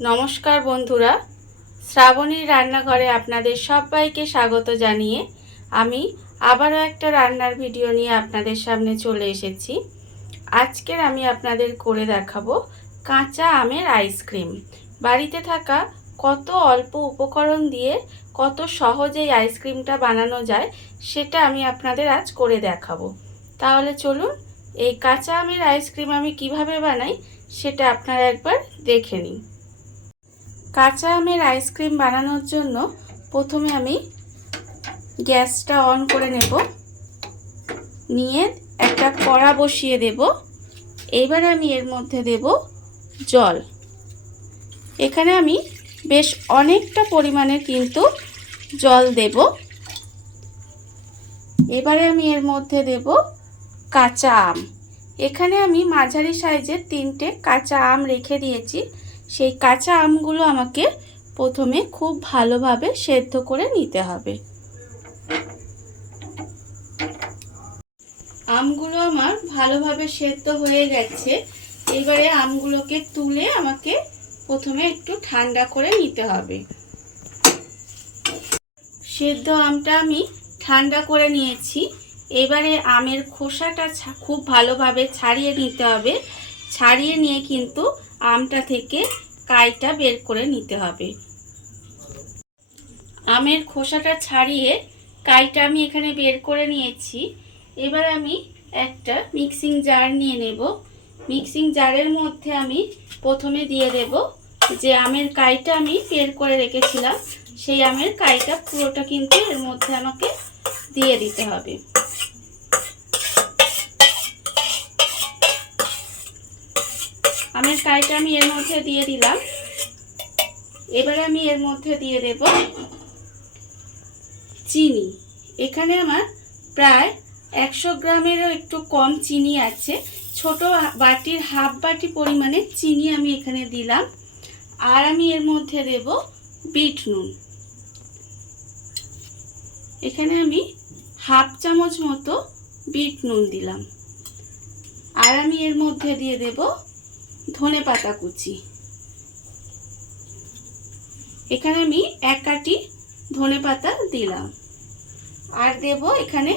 নমস্কার বন্ধুরা, শ্রাবণীর রান্নাঘরে আপনাদের সবাইকে স্বাগত জানিয়ে আমি আবারও একটা রান্নার ভিডিও নিয়ে আপনাদের সামনে চলে এসেছি। আজকের আমি আপনাদের করে দেখাবো কাঁচা আমের আইসক্রিম। বাড়িতে থাকা কত অল্প উপকরণ দিয়ে কত সহজেই আইসক্রিমটা বানানো যায় সেটা আমি আপনাদের আজ করে দেখাবো। তাহলে চলুন এই কাঁচা আমের আইসক্রিম আমি কিভাবে বানাই সেটা আপনারা একবার দেখে নিন। কাঁচা আমের আইসক্রিম বানানোর জন্য প্রথমে আমি গ্যাসটা অন করে নেব, নিয়ে একটা কড়া বসিয়ে দেব। এবার আমি এর মধ্যে দেব জল। এখানে আমি বেশ অনেকটা পরিমাণে কিন্তু জল দেব। এবারে আমি এর মধ্যে দেব কাঁচা আম। এখানে আমি মাঝারি সাইজের 3টে কাঁচা আম রেখে দিয়েছি। সেই কাঁচা আমগুলো আমাকে প্রথমে খুব ভালোভাবে সেদ্ধ করে নিতে হবে। আমগুলো আমার ভালোভাবে সেদ্ধ হয়ে গেছে। এবারে আমগুলোকে তুলে আমাকে প্রথমে একটু ঠান্ডা করে নিতে হবে। সেদ্ধ আমটা আমি ঠান্ডা করে নিয়েছি। এবারে আমের খোসাটা খুব ভালোভাবে ছাড়িয়ে নিতে হবে। ছাড়িয়ে নিয়ে কিন্তু আমটা থেকে কাইটা বের করে নিতে হবে। আমের খোসাটা ছাড়িয়ে কাইটা আমি এখানে বের করে নিয়েছি। এবার আমি একটা মিক্সিং জার নিয়ে নেব। মিক্সিং জারের মধ্যে আমি প্রথমে দিয়ে দেব যে আমের কাইটা আমি বের করে রেখেছিলাম, সেই আমের কাইটা পুরোটা কিন্তু এর মধ্যে আমাকে দিয়ে দিতে হবে। আমের কাইটা আমি এর মধ্যে দিয়ে দিলাম। এবারে আমি এর মধ্যে দিয়ে দেব চিনি। এখানে আমার প্রায় 100 গ্রামেরও একটু কম চিনি আছে। ছোট বাটির হাফ বাটি পরিমাণে চিনি আমি এখানে দিলাম। আর আমি এর মধ্যে দেব বিট নুন। এখানে আমি হাফ চামচ মতো বিট নুন দিলাম। আর আমি এর মধ্যে দিয়ে দেব ধনেপাতা কুচি। এখানে আমি 1 কাঠি ধনেপাতা দিলাম। আর দেব এখানে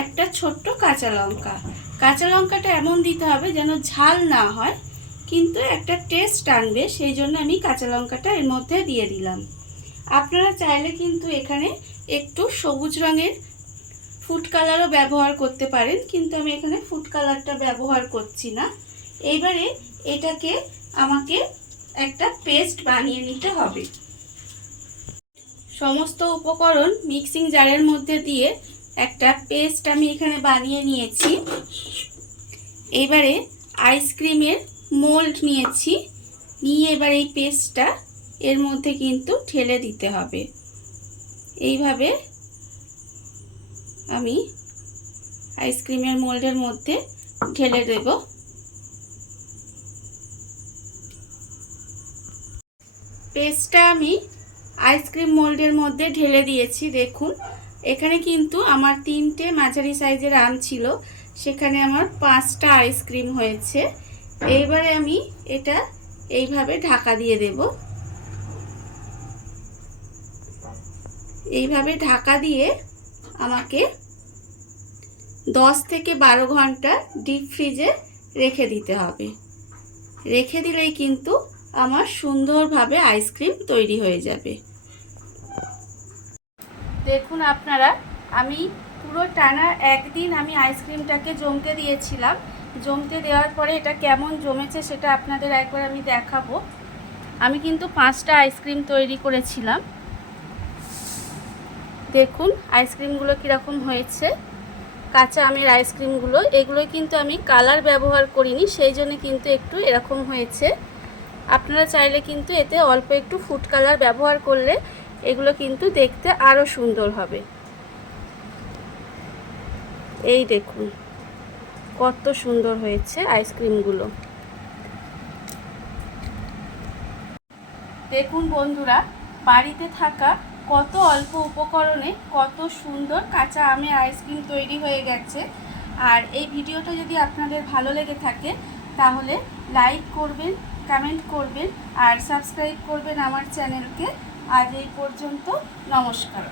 একটা ছোট্ট কাঁচা লঙ্কা। কাঁচা লঙ্কাটা এমন দিতে হবে যেন ঝাল না হয়, কিন্তু একটা টেস্ট আনবে, সেই জন্য আমি কাঁচা লঙ্কাটা এর মধ্যে দিয়ে দিলাম। আপনারা চাইলে কিন্তু এখানে একটু সবুজ রঙের ফুড কালারও ব্যবহার করতে পারেন, কিন্তু আমি এখানে ফুড কালারটা ব্যবহার করছি না। এইবারে এটাকে আমাকে একটা পেস্ট বানিয়ে নিতে হবে। সমস্ত উপকরণ মিক্সিং জারের মধ্যে দিয়ে একটা পেস্ট আমি এখানে বানিয়ে নিয়েছি। এবারে আইসক্রিমের মোল্ড নিয়েছি, নিয়ে এবার এই পেস্টটা এর মধ্যে কিন্তু ঢেলে দিতে হবে। এইভাবে আমি আইসক্রিমের মোল্ডের মধ্যে ঢেলে দেব। পেস্টটা আমি আইসক্রিম মোল্ডের মধ্যে ঢেলে দিয়েছি। দেখুন এখানে কিন্তু আমার 3টে মাঝারি সাইজের আম ছিল, সেখানে আমার 5টা আইসক্রিম হয়েছে। এইবারে আমি এটা এইভাবে ঢাকা দিয়ে দেব। এইভাবে ঢাকা দিয়ে আমাকে 10 থেকে 12 ঘন্টা ডিপ ফ্রিজে রেখে দিতে হবে। রেখে দিলেই কিন্তু আমার সুন্দরভাবে আইসক্রিম তৈরি হয়ে যাবে। দেখুন আপনারা, আমি পুরো টানা একদিন আমি আইসক্রিমটাকে জমতে দিয়েছিলাম। জমতে দেওয়ার পরে এটা কেমন জমেছে সেটা আপনাদের একবার আমি দেখাবো। আমি কিন্তু 5টা আইসক্রিম তৈরি করেছিলাম। দেখুন আইসক্রিমগুলো কীরকম হয়েছে, কাঁচা আমের আইসক্রিমগুলো। এগুলো কিন্তু আমি কালার ব্যবহার করিনি, সেই জন্য কিন্তু একটু এরকম হয়েছে। আপনারা চাইলে কিন্তু এতে অল্প একটু ফুড কালার ব্যবহার করলে এগুলো কিন্তু দেখতে আরও সুন্দর হবে। এই দেখুন কত সুন্দর হয়েছে আইসক্রিমগুলো। দেখুন বন্ধুরা, বাড়িতে থাকা কত অল্প উপকরণে কত সুন্দর কাঁচা আমের আইসক্রিম তৈরি হয়ে গেছে। আর এই ভিডিওটা যদি আপনাদের ভালো লেগে থাকে তাহলে লাইক করবেন, কমেন্ট করবেন আর সাবস্ক্রাইব করবেন আমার চ্যানেলকে। আজ এই পর্যন্ত, নমস্কার।